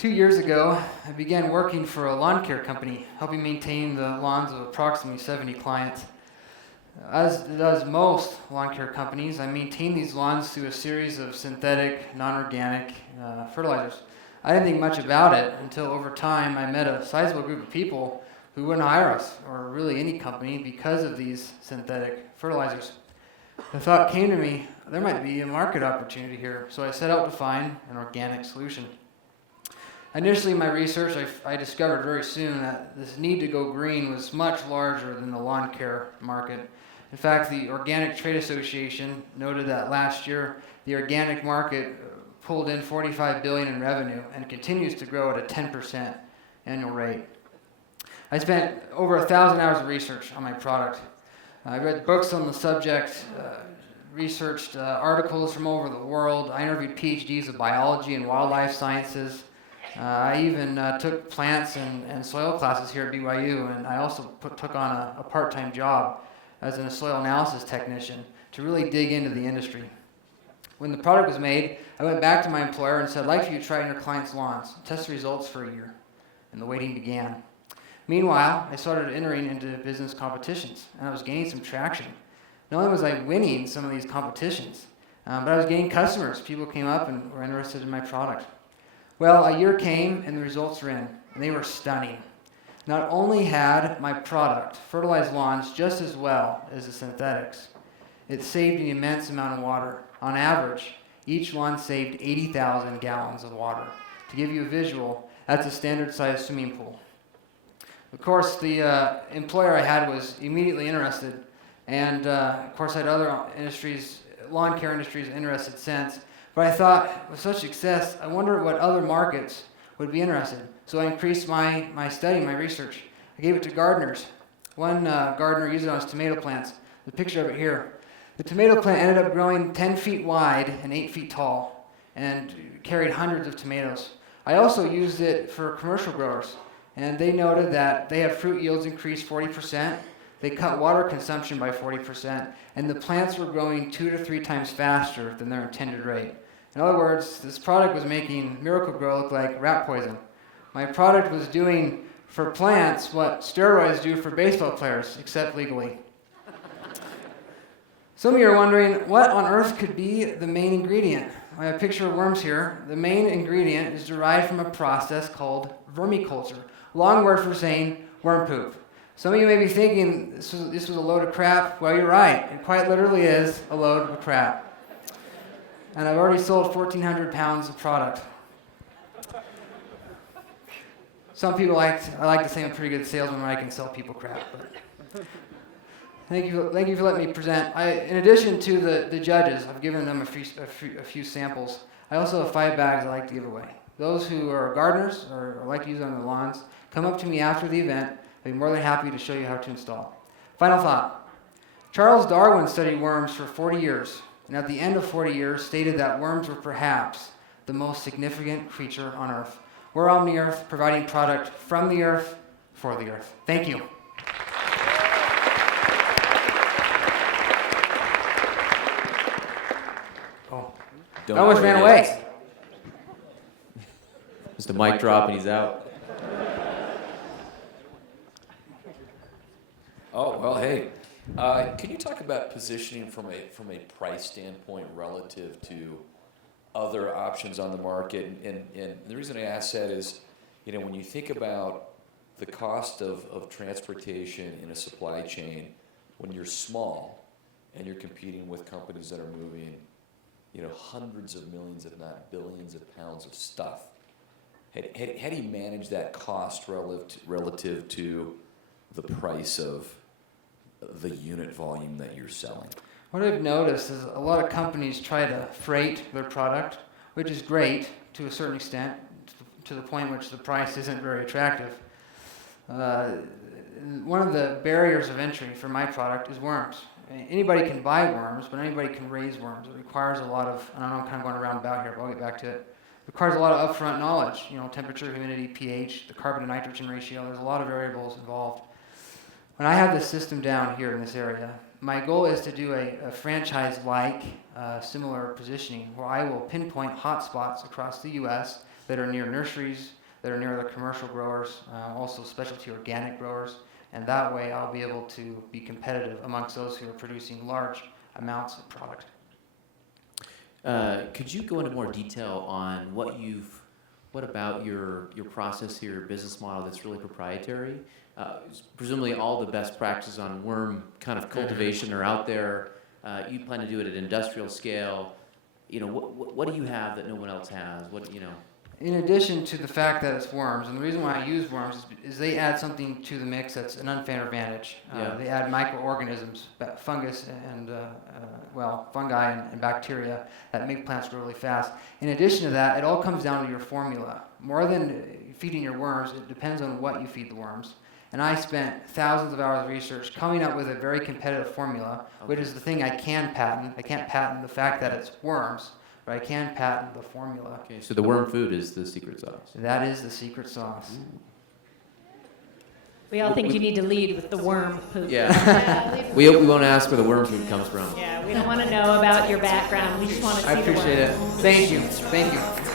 2 years ago, I began working for a lawn care company, helping maintain the lawns of approximately 70 clients. As does most lawn care companies, I maintain these lawns through a series of synthetic, non-organic fertilizers. I didn't think much about it until over time I met a sizable group of people who wouldn't hire us, or really any company, because of these synthetic fertilizers. The thought came to me, there might be a market opportunity here, so I set out to find an organic solution. Initially in my research, I discovered very soon that this need to go green was much larger than the lawn care market. In fact, the Organic Trade Association noted that last year, the organic market pulled in $45 billion in revenue and continues to grow at a 10% annual rate. I spent over 1,000 hours of research on my product. I read books on the subject, researched articles from all over the world. I interviewed PhDs of biology and wildlife sciences. I even took plants and soil classes here at BYU, and I also took on a part-time job as a soil analysis technician to really dig into the industry. When the product was made, I went back to my employer and said, I'd like for you to try it in your clients' lawns, test the results for a year, and the waiting began. Meanwhile, I started entering into business competitions, and I was gaining some traction. Not only was I winning some of these competitions, but I was gaining customers. People came up and were interested in my product. Well, a year came, and the results were in, and they were stunning. Not only had my product fertilized lawns just as well as the synthetics, it saved an immense amount of water. On average, each lawn saved 80,000 gallons of water. To give you a visual, that's a standard-sized swimming pool. Of course, the employer I had was immediately interested, and of course I had other industries, lawn care industries, interested since. But I thought, with such success, I wonder what other markets would be interested. So I increased my study, my research. I gave it to gardeners. One gardener used it on his tomato plants. The picture of it here. The tomato plant ended up growing 10 feet wide and 8 feet tall and carried hundreds of tomatoes. I also used it for commercial growers, and they noted that they had fruit yields increased 40%. They cut water consumption by 40%, and the plants were growing 2 to 3 times faster than their intended rate. In other words, this product was making Miracle-Gro look like rat poison. My product was doing for plants what steroids do for baseball players, except legally. Some of you are wondering, what on earth could be the main ingredient? I have a picture of worms here. The main ingredient is derived from a process called vermiculture, long word for saying worm poop. Some of you may be thinking this was a load of crap. Well, you're right. It quite literally is a load of crap. And I've already sold 1,400 pounds of product. Some people I like to say I'm a pretty good salesman when I can sell people crap. But thank you for letting me present. In addition to the judges, I've given them a few samples. I also have 5 bags I like to give away. Those who are gardeners or like to use it on their lawns, come up to me after the event. I'd be more than happy to show you how to install. Final thought. Charles Darwin studied worms for 40 years, and at the end of 40 years stated that worms were perhaps the most significant creature on Earth. We're OMNIEARTH, providing product from the Earth for the Earth. Thank you. Oh, I almost ran away. Just a mic drop and he's out. Oh, well, hey. Can you talk about positioning from a price standpoint relative to other options on the market? And the reason I ask that is, when you think about the cost of transportation in a supply chain, when you're small and you're competing with companies that are moving, hundreds of millions, if not billions of pounds of stuff, how do you manage that cost relative to the price of the unit volume that you're selling? What I've noticed is a lot of companies try to freight their product, which is great to a certain extent, to the point which the price isn't very attractive. One of the barriers of entry for my product is worms. Anybody can buy worms, but anybody can raise worms. It requires a lot of, I don't know, I'm kind of going around about here, but I'll get back to it. It requires a lot of upfront knowledge, temperature, humidity, pH, the carbon to nitrogen ratio. There's a lot of variables involved. When I have this system down here in this area, my goal is to do a franchise-like similar positioning where I will pinpoint hotspots across the U.S. that are near nurseries, that are near other commercial growers, also specialty organic growers, and that way I'll be able to be competitive amongst those who are producing large amounts of product. Could you go into more detail on what about your process here, your business model that's really proprietary? Presumably all the best practices on worm kind of cultivation are out there. You plan to do it at industrial scale. What do you have that no one else has? In addition to the fact that it's worms, and the reason why I use worms is they add something to the mix that's an unfair advantage. Yeah. They add microorganisms, fungus and fungi and bacteria that make plants grow really fast. In addition to that, it all comes down to your formula. More than feeding your worms, it depends on what you feed the worms. And I spent thousands of hours of research coming up with a very competitive formula, which is the thing I can patent. I can't patent the fact that it's worms, but I can patent the formula. Okay, so the worm food is the secret sauce. That is the secret sauce. We all think you need to lead with the worm poop. Yeah. We won't ask where the worm food comes from. Yeah, we don't want to know about your background. We just want to see I the appreciate worm. it. Thank you. Thank you.